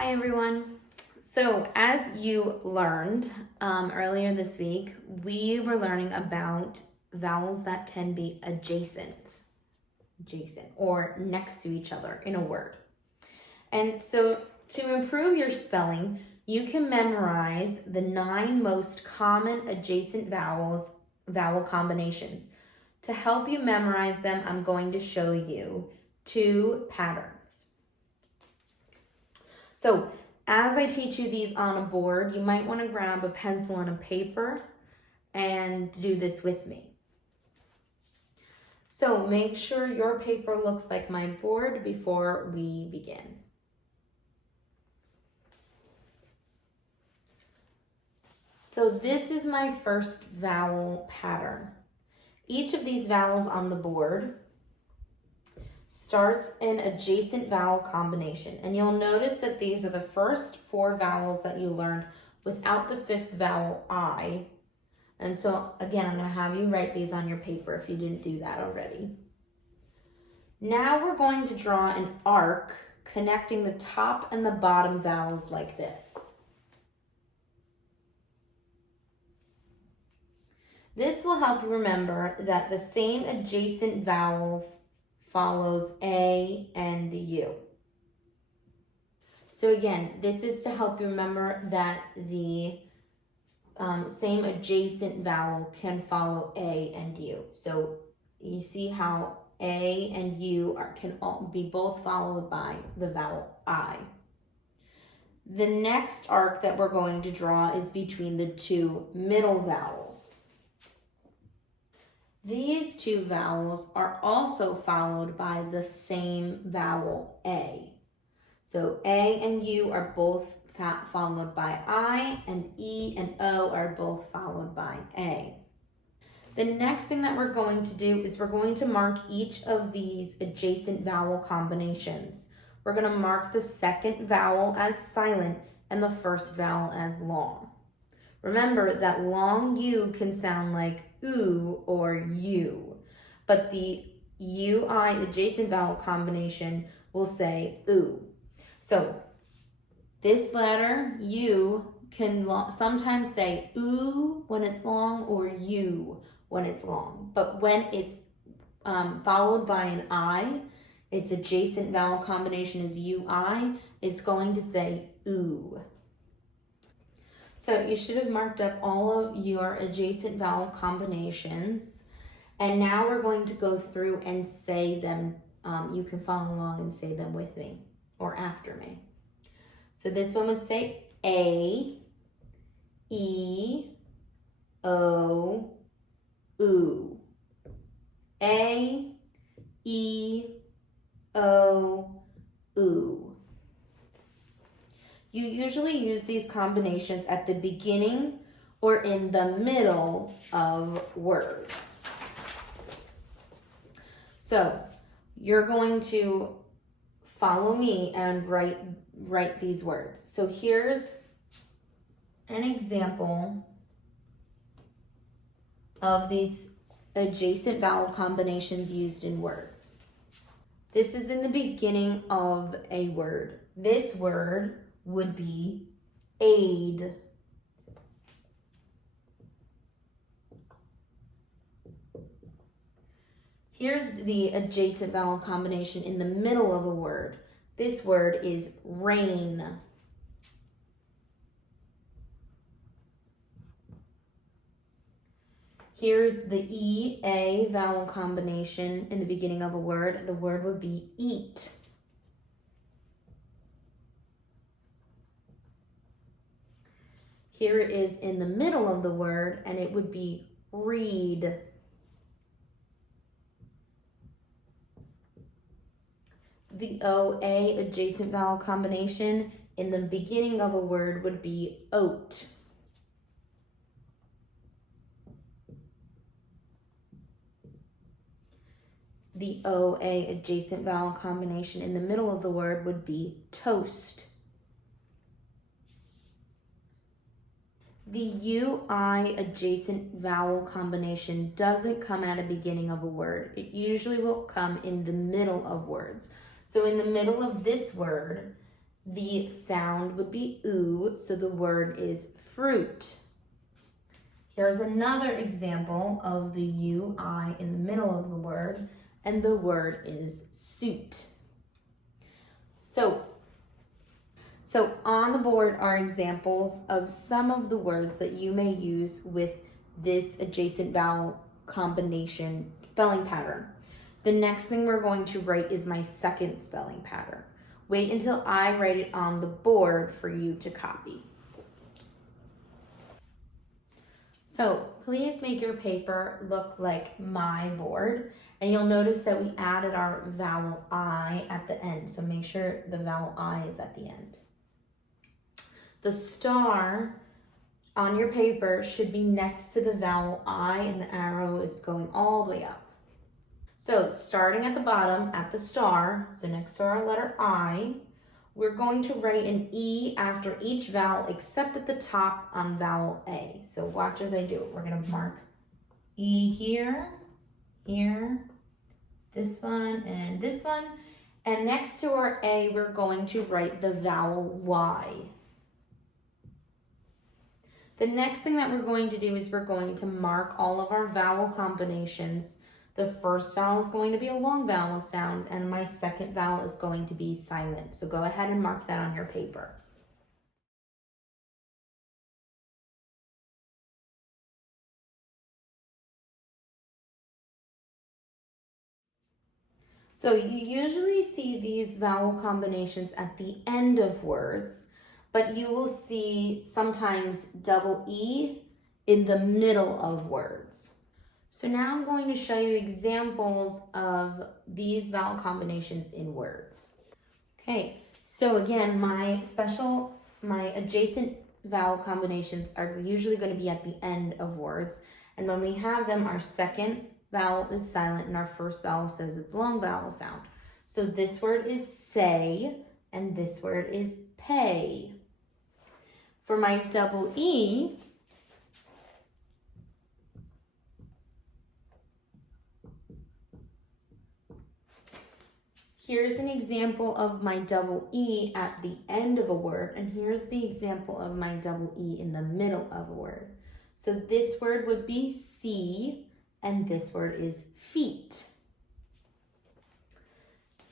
Hi everyone. So as you learned earlier this week, we were learning about vowels that can be adjacent or next to each other in a word. And so to improve your spelling, you can memorize the 9 most common adjacent vowel combinations. To help you memorize them, I'm going to show you 2 patterns. So as I teach you these on a board, you might want to grab a pencil and a paper and do this with me. So make sure your paper looks like my board before we begin. So this is my first vowel pattern. Each of these vowels on the board starts an adjacent vowel combination. And you'll notice that these are the first 4 vowels that you learned without the 5th vowel I. And so again, I'm going to have you write these on your paper if you didn't do that already. Now we're going to draw an arc connecting the top and the bottom vowels like this. This will help you remember that the same adjacent vowel follows A and U. So again, this is to help you remember that the same adjacent vowel can follow A and U. So you see how A and U can be both followed by the vowel I. The next arc that we're going to draw is between the 2 middle vowels. These 2 vowels are also followed by the same vowel A. So A and U are both followed by I, and E and O are both followed by A. The next thing that we're going to do is we're going to mark each of these adjacent vowel combinations. We're going to mark the second vowel as silent and the first vowel as long. Remember that long U can sound like oo or you, but the UI adjacent vowel combination will say oo. So this letter U can sometimes say oo when it's long or you when it's long, but when it's followed by an I, its adjacent vowel combination is UI, it's going to say oo. So you should have marked up all of your adjacent vowel combinations. And now we're going to go through and say them. You can follow along and say them with me or after me. So this one would say A, E, O, oo. A, E, O, oo. You usually use these combinations at the beginning or in the middle of words. So you're going to follow me and write these words. So here's an example of these adjacent vowel combinations used in words. This is in the beginning of a word. This word would be aid. Here's the adjacent vowel combination in the middle of a word. This word is rain. Here's the E-A vowel combination in the beginning of a word. The word would be eat. Here it is in the middle of the word, and it would be read. The O-A adjacent vowel combination in the beginning of a word would be oat. The O-A adjacent vowel combination in the middle of the word would be toast. The U-I adjacent vowel combination doesn't come at the beginning of a word. It usually will come in the middle of words. So in the middle of this word, the sound would be oo, so the word is fruit. Here's another example of the U-I in the middle of the word, and the word is suit. So on the board are examples of some of the words that you may use with this adjacent vowel combination spelling pattern. The next thing we're going to write is my second spelling pattern. Wait until I write it on the board for you to copy. So please make your paper look like my board, and you'll notice that we added our vowel I at the end, so make sure the vowel I is at the end. The star on your paper should be next to the vowel I, and the arrow is going all the way up. So starting at the bottom at the star, so next to our letter I, we're going to write an E after each vowel except at the top on vowel A. So watch as I do it. We're going to mark E here, here, this one, and this one. And next to our A, we're going to write the vowel Y. The next thing that we're going to do is we're going to mark all of our vowel combinations. The first vowel is going to be a long vowel sound, and my second vowel is going to be silent. So go ahead and mark that on your paper. So you usually see these vowel combinations at the end of words, but you will see sometimes double E in the middle of words. So now I'm going to show you examples of these vowel combinations in words. Okay, so again, my adjacent vowel combinations are usually going to be at the end of words. And when we have them, our second vowel is silent and our first vowel says it's long vowel sound. So this word is say and this word is pay. For my double E, here's an example of my double E at the end of a word, and here's the example of my double E in the middle of a word. So this word would be see, and this word is feet.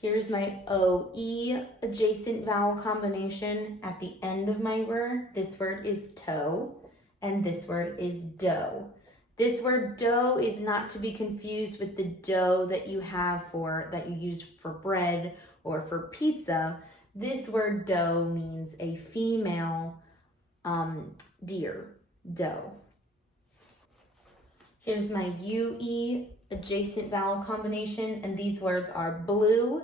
Here's my OE adjacent vowel combination at the end of my word. This word is toe, and this word is dough. This word dough is not to be confused with the dough that you use for bread or for pizza. This word dough means a female deer, dough. Here's my UE adjacent vowel combination, and these words are blue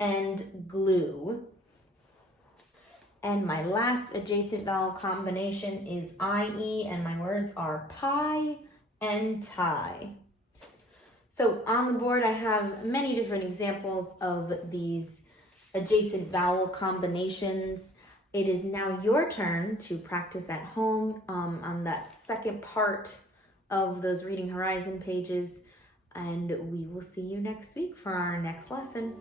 and glue. And my last adjacent vowel combination is IE, and my words are pie and tie. So on the board I have many different examples of these adjacent vowel combinations. It is now your turn to practice at home on that second part of those Reading Horizon pages, and we will see you next week for our next lesson.